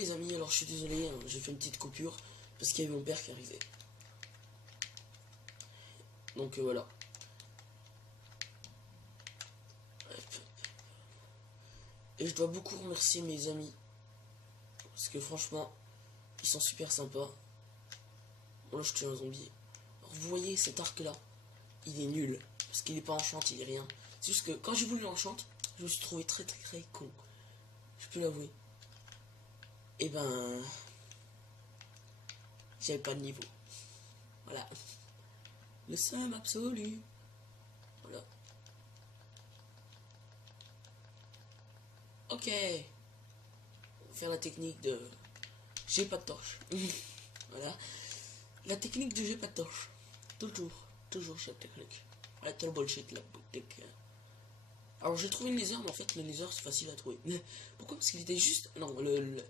les amis, alors je suis désolé, hein, j'ai fait une petite coupure parce qu'il y avait mon père qui arrivait. Donc voilà. Et je dois beaucoup remercier mes amis. Parce que franchement, ils sont super sympas. Bon, là je tue un zombie. Alors, vous voyez cet arc là, il est nul. Parce qu'il est pas enchant, il est rien. C'est juste que quand j'ai voulu l'enchante, je me suis trouvé très con. Je peux l'avouer. Et ben... j'avais pas de niveau. Voilà. Le seum absolu. Voilà. Ok. On va faire la technique de... j'ai pas de torche. Voilà. La technique de j'ai pas de torche. Toujours cette technique. Ouais, quel bullshit la boutique. Alors j'ai trouvé une lézard, mais en fait le lézard c'est facile à trouver. Pourquoi? Parce qu'il était juste... non, je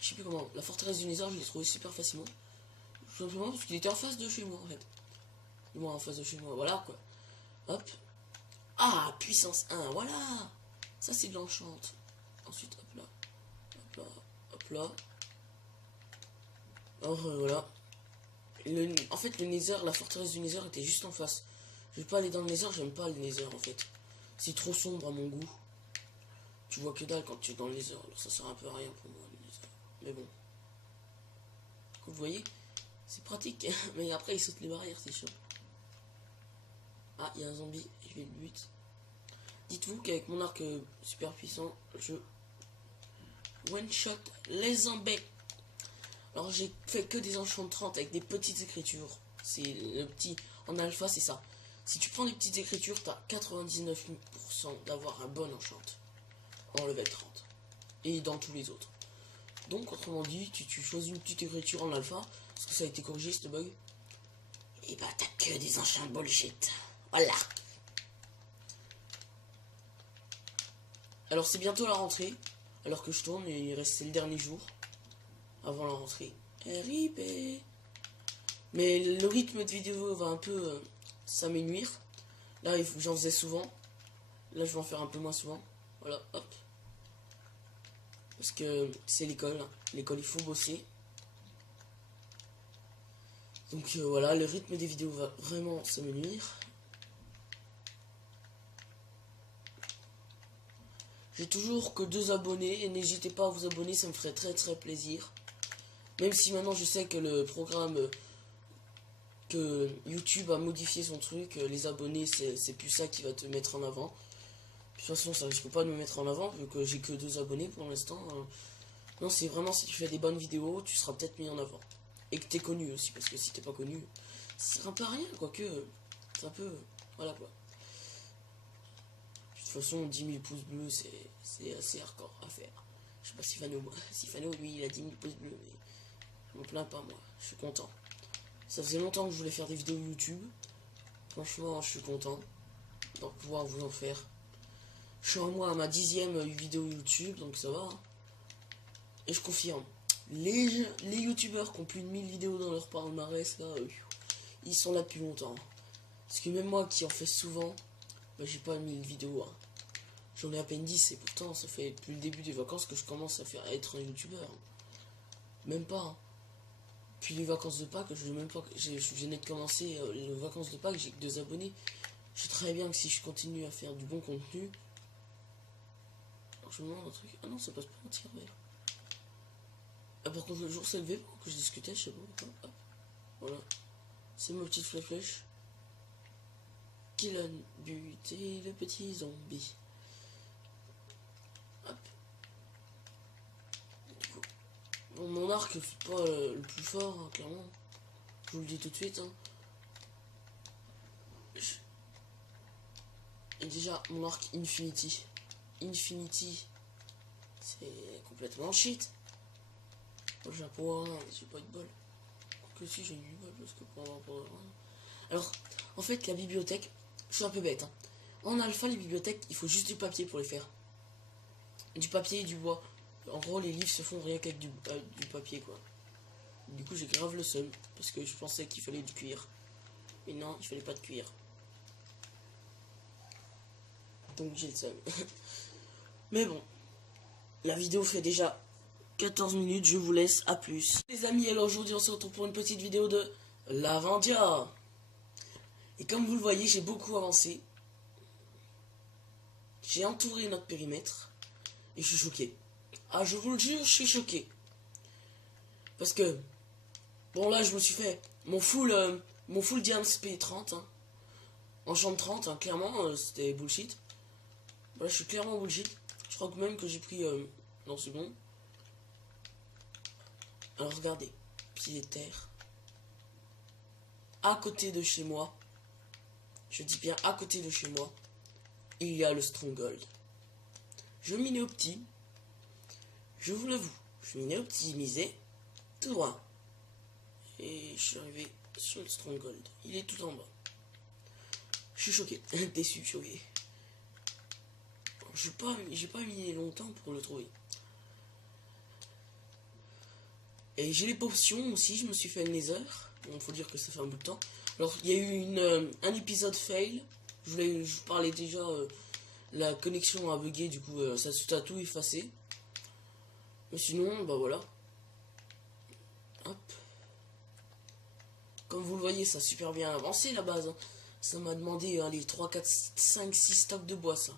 sais plus comment. La forteresse du lézard, je l'ai trouvé super facilement. Tout simplement parce qu'il était en face de chez moi en fait. Du moins en face de chez moi, voilà quoi. Hop. Ah, puissance 1, voilà. Ça c'est de l'enchante. Ensuite, hop là. Hop là. Hop là. Alors voilà. En fait le nether, la forteresse du nether était juste en face. Je vais pas aller dans le nether, j'aime pas le nether en fait. C'est trop sombre à mon goût. Tu vois que dalle quand tu es dans le nether, alors ça sert un peu à rien pour moi le nether. Mais bon. Vous voyez, c'est pratique. Mais après il saute les barrières, c'est chiant. Ah, il y a un zombie, je vais le but. Dites-vous qu'avec mon arc super puissant, je one shot les zombies. Alors j'ai fait que des enchantements 30 avec des petites écritures. C'est le petit... en alpha c'est ça. Si tu prends des petites écritures, t'as 99% d'avoir un bon enchant en level 30. Et dans tous les autres. Donc autrement dit, tu choisis une petite écriture en alpha, parce que ça a été corrigé ce bug. Et bah t'as que des enchants bullshit. Voilà. Alors c'est bientôt la rentrée. Alors que je tourne, et il reste le dernier jour avant la rentrée. RIP. Mais le rythme de vidéo va un peu s'amenuire. Là j'en faisais souvent. Là je vais en faire un peu moins souvent. Voilà, hop. Parce que c'est l'école. L'école il faut bosser. Donc voilà, le rythme des vidéos va vraiment s'amenuire. J'ai toujours que 2 abonnés et n'hésitez pas à vous abonner, ça me ferait très plaisir. Même si maintenant je sais que le programme que YouTube a modifié son truc, les abonnés c'est plus ça qui va te mettre en avant. De toute façon ça risque pas de me mettre en avant vu que j'ai que 2 abonnés pour l'instant. Non, c'est vraiment si tu fais des bonnes vidéos, tu seras peut-être mis en avant. Et que t'es connu aussi, parce que si t'es pas connu, ça sert un peu à rien, quoique c'est un peu... voilà quoi. De toute façon 10 000 pouces bleus c'est assez hardcore à faire. Je sais pas si Fano lui il a 10 000 pouces bleus, mais je me plains pas moi, je suis content. Ça faisait longtemps que je voulais faire des vidéos YouTube. Franchement je suis content de pouvoir vous en faire. Je suis en moi à ma 10e vidéo YouTube, donc ça va. Et je confirme, les youtubeurs qui ont plus de 1000 vidéos dans leur palmarès là, ils sont là depuis longtemps. Parce que même moi qui en fais souvent, bah, j'ai pas 1000 vidéos. Hein. J'en ai à peine 10 et pourtant ça fait depuis le début des vacances que je commence à être un youtubeur. Même pas. Hein. Puis les vacances de Pâques, je venais de commencer les vacances de Pâques, j'ai que 2 abonnés. Je sais très bien que si je continue à faire du bon contenu... Alors je me demande un truc... Ah non, ça passe pas en tir vert. Ah, par contre le jour s'est levé pour que je discutais, je sais pas pourquoi. Hop. Voilà. C'est ma petite flèche. Qui a buté le petit zombie. Hop. Bon, mon arc c'est pas le plus fort, hein, clairement. Je vous le dis tout de suite. Hein. Et déjà, mon arc Infinity. Infinity, c'est complètement shit. Moi j'ai un power 1, j'ai pas eu de bol. Que si j'ai eu du bol parce que pour avoir un power 1. Alors, en fait, la bibliothèque, je suis un peu bête. Hein. En alpha, les bibliothèques, il faut juste du papier pour les faire. Du papier et du bois. En gros, les livres se font rien qu'avec du papier, quoi. Du coup, j'ai grave le seum. Parce que je pensais qu'il fallait du cuir. Mais non, il fallait pas de cuir. Donc j'ai le seum. Mais bon. La vidéo fait déjà 14 minutes, je vous laisse, à plus. Les amis, alors aujourd'hui on se retrouve pour une petite vidéo de Lavandia. Et comme vous le voyez, j'ai beaucoup avancé. J'ai entouré notre périmètre. Et je suis choqué. Ah, je vous le jure, je suis choqué. Parce que, bon là, je me suis fait mon full Diams P30. Hein. Enchant 30, hein, clairement, c'était bullshit. Voilà, je suis clairement bullshit. Je crois que même que j'ai pris... non, c'est bon. Alors regardez, pied de terre. À côté de chez moi, je dis bien à côté de chez moi, il y a le Stronghold. Je minais au petit, je vous l'avoue, je minais optimisé, tout droit. Et je suis arrivé sur le Stronghold, il est tout en bas. Je suis choqué, déçu, choqué. J'ai pas miné longtemps pour le trouver. Et j'ai les potions aussi, je me suis fait le nether. Bon, faut dire que ça fait un bout de temps. Alors, il y a eu un épisode fail. Je vous parlais déjà, la connexion a bugué, du coup, ça a tout effacé. Mais sinon, bah voilà. Hop. Comme vous le voyez, ça a super bien avancé la base. Hein. Ça m'a demandé, allez, 3, 4, 5, 6 stocks de bois, ça.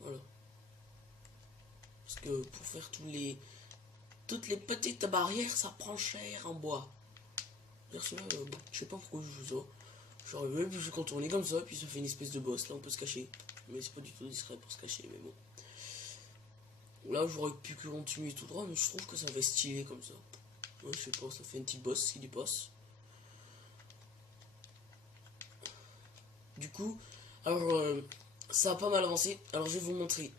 Voilà. Parce que pour faire toutes les petites barrières, ça prend cher en bois. Bon, je sais pas pourquoi je joue ça. J'arrive, puis je contourner comme ça, puis ça fait une espèce de boss. Là, on peut se cacher. Mais c'est pas du tout discret pour se cacher, mais bon. Là, j'aurais pu continuer tout droit, mais je trouve que ça va stylé comme ça. Ouais, je sais pas, ça fait un petit boss qui dépasse. Du coup, alors, ça a pas mal avancé. Alors, je vais vous montrer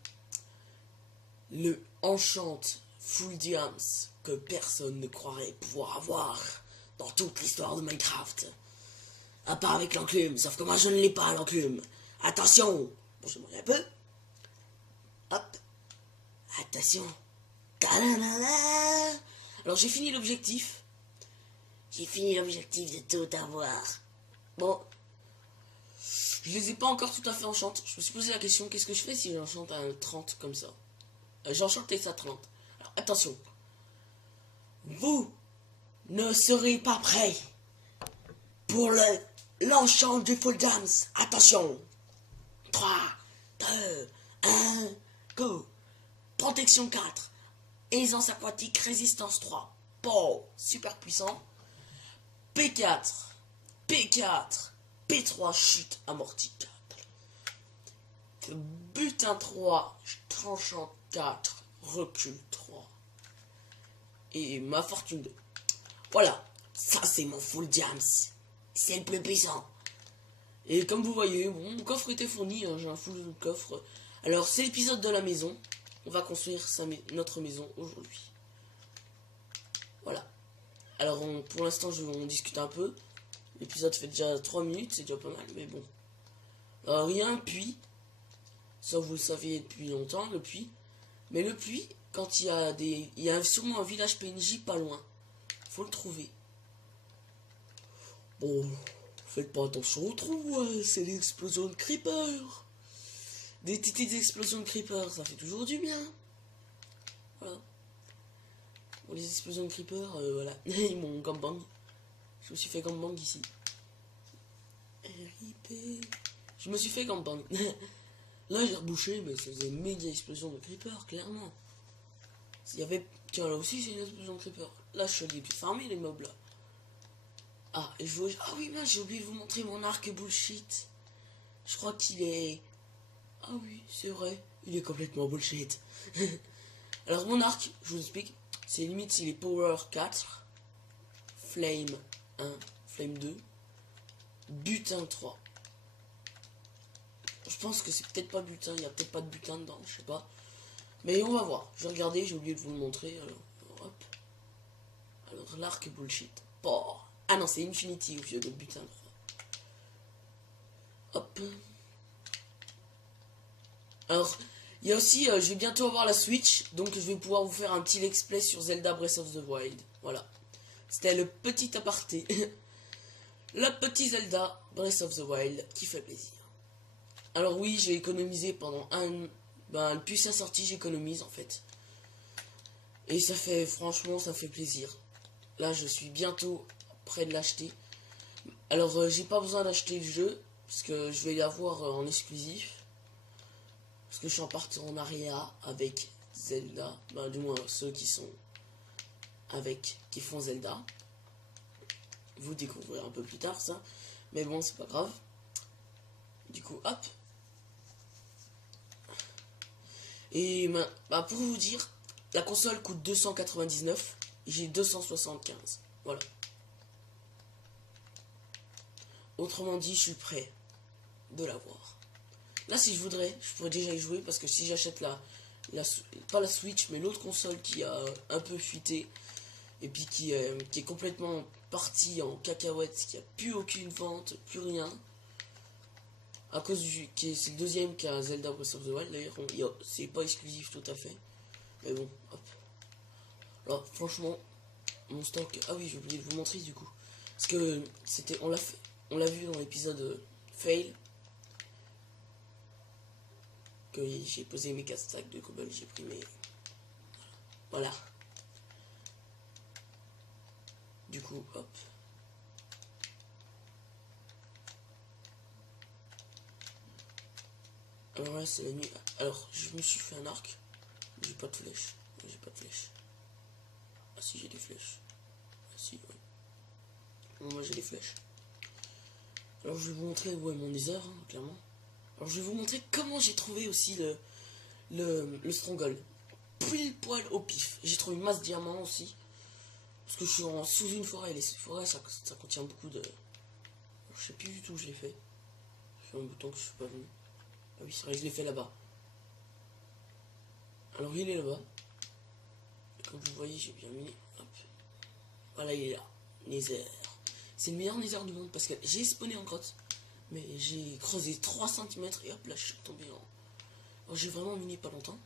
le enchant full diams que personne ne croirait pouvoir avoir dans toute l'histoire de Minecraft. À part avec l'enclume, sauf que moi je ne l'ai pas l'enclume. Attention. Bon, je m'en un peu. Hop. Attention. Ta-da-da-da. Alors j'ai fini l'objectif. J'ai fini l'objectif de tout avoir. Bon. Je les ai pas encore tout à fait enchantés. Je me suis posé la question, qu'est-ce que je fais si j'enchante un 30 comme ça? J'enchantais ça 30. Alors attention. Vous ne serez pas prêts pour l'enchant du full dance. Attention. 3, 2, 1, go. Protection 4. Aisance aquatique, résistance 3. Pow, super puissant. P4. P4. P3, chute amortie 4. Butin 3, tranchant 4, recul 3. Et ma fortune 2. Voilà, ça c'est mon full diams. C'est le plus puissant. Et comme vous voyez, bon, mon coffre était fourni, hein, j'ai un full coffre. Alors c'est l'épisode de la maison. On va construire notre maison aujourd'hui. Voilà. Alors pour l'instant on discute un peu. L'épisode fait déjà 3 minutes, c'est déjà pas mal, mais bon. Alors il y a un puits. Ça vous le saviez depuis longtemps, le puits. Mais le puits, quand il y a sûrement un village PNJ pas loin. Faut le trouver. Bon, faites pas attention au trou, hein, c'est l'explosion de creeper. Des petites explosions de creeper, ça fait toujours du bien. Voilà. Bon, les explosions de creeper, voilà. Ils m'ont gangbang. Je me suis fait gangbang ici. RIP. Je me suis fait gangbang. Là j'ai rebouché, mais ça faisait une méga explosion de creeper, clairement. Il y avait... Tiens, là aussi c'est une explosion de creeper. Là je suis allé farmer les mobs là. Ah, et je vois... Ah oui, mince, j'ai oublié de vous montrer mon arc bullshit. Je crois qu'il est... Ah oui, c'est vrai, il est complètement bullshit. Alors mon arc, je vous explique, c'est limite il est power 4, flame 1, flame 2, butin 3. Je pense que c'est peut-être pas butin, il y a peut-être pas de butin dedans, je sais pas. Mais on va voir, je vais regarder, j'ai oublié de vous le montrer, alors hop. Alors l'arc bullshit. Oh. Ah non, c'est Infinity au vieux de butin 3. Hop. Alors, il y a aussi, je vais bientôt avoir la Switch, donc je vais pouvoir vous faire un petit let's play sur Zelda Breath of the Wild. Voilà. C'était le petit aparté. Le petit Zelda Breath of the Wild qui fait plaisir. Alors oui, j'ai économisé pendant depuis sa sortie, j'économise en fait. Et ça fait, franchement, ça fait plaisir. Là, je suis bientôt prêt de l'acheter. Alors, j'ai pas besoin d'acheter le jeu, parce que je vais l'avoir en exclusif. Parce que je suis en partenariat avec Zelda. Bah, du moins, ceux qui sont qui font Zelda. Vous découvrirez un peu plus tard ça. Mais bon, c'est pas grave. Du coup, hop. Et bah, pour vous dire, la console coûte 299. J'ai 275. Voilà. Autrement dit, je suis prêt de l'avoir. Là, si je voudrais, je pourrais déjà y jouer. Parce que si j'achète pas la Switch, mais l'autre console qui a un peu fuité. Et puis qui est complètement partie en cacahuète. Qui a plus aucune vente, plus rien. À cause c'est le deuxième qui a Zelda Breath of the Wild. D'ailleurs, c'est pas exclusif tout à fait. Mais bon, hop. Alors, franchement, mon stock. Ah oui, j'ai oublié de vous montrer du coup. Parce que on l'a vu dans l'épisode fail. Que j'ai posé mes 4 stacks de cobble, j'ai pris mes. Voilà. Du coup, hop. Alors là, c'est la nuit. Alors, je me suis fait un arc. J'ai pas de flèche. J'ai pas de flèche. Ah si, j'ai des flèches. Ah si, ouais. Bon, moi j'ai des flèches. Alors je vais vous montrer où est mon nether, hein, clairement. Alors je vais vous montrer comment j'ai trouvé aussi le stronghold. Pile poil au pif. J'ai trouvé une masse diamant aussi. Parce que je suis sous une forêt. Les forêts, ça contient beaucoup de... Je sais plus du tout où je l'ai fait. Ça fait un bouton que je suis pas venu. Ah oui, c'est vrai, je l'ai fait là-bas. Alors il est là-bas. Comme vous voyez, j'ai bien mis. Hop. Voilà, il est là. Nether. C'est le meilleur nether du monde parce que j'ai spawné en grotte. Mais j'ai creusé 3 cm et hop là je suis tombé en... Alors j'ai vraiment miné pas longtemps.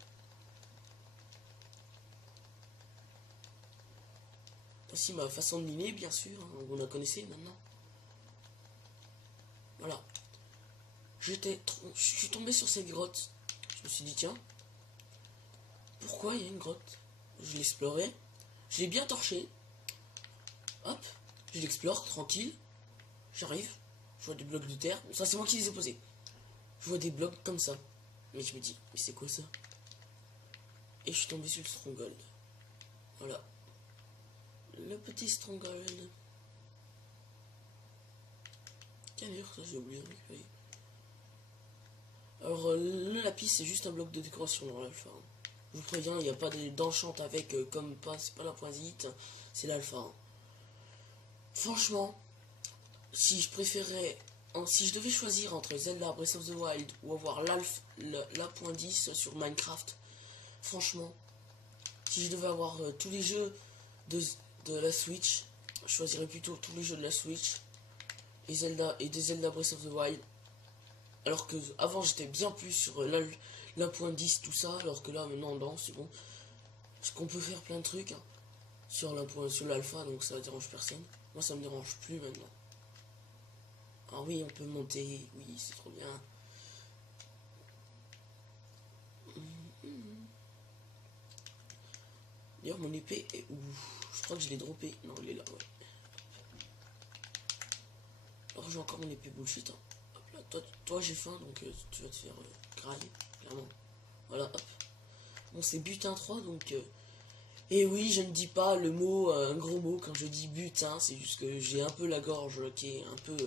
Voici ma façon de miner bien sûr, hein, vous la connaissez maintenant. Voilà. Je suis tombé sur cette grotte. Je me suis dit tiens, pourquoi il y a une grotte? Je l'explorais. Je l'ai bien torché. Hop, je l'explore tranquille. J'arrive. Je vois des blocs de terre. Ça c'est moi qui les ai posés. Je vois des blocs comme ça. Mais je me dis, mais c'est quoi ça? Et je suis tombé sur le stronghold. Voilà. Le petit stronghold. Tiens d'ailleurs ça j'ai oublié. Alors le lapis c'est juste un bloc de décoration dans l'alpha. Je vous préviens, il n'y a pas d'enchant avec comme pas, c'est pas la poisite, c'est l'alpha. Franchement, si je devais choisir entre Zelda Breath of the Wild ou avoir l'A.10 sur Minecraft, franchement, si je devais avoir tous les jeux de la Switch, je choisirais plutôt tous les jeux de la Switch et des Zelda Breath of the Wild. Alors que avant j'étais bien plus sur l'A.10 tout ça, alors que là maintenant non, c'est bon. Parce qu'on peut faire plein de trucs hein, sur l'alpha, donc ça dérange personne. Moi ça me dérange plus maintenant. Ah oui, on peut monter, oui, c'est trop bien. D'ailleurs, mon épée est où? Je crois que je l'ai droppé. Non, il est là, ouais. Alors, j'ai encore mon épée bullshit. Hein. Hop là, toi j'ai faim, donc tu vas te faire grailler, clairement. Voilà, hop. Bon, c'est butin 3, donc... Et oui, je ne dis pas le mot, un gros mot, quand je dis butin, c'est juste que j'ai un peu la gorge qui est un peu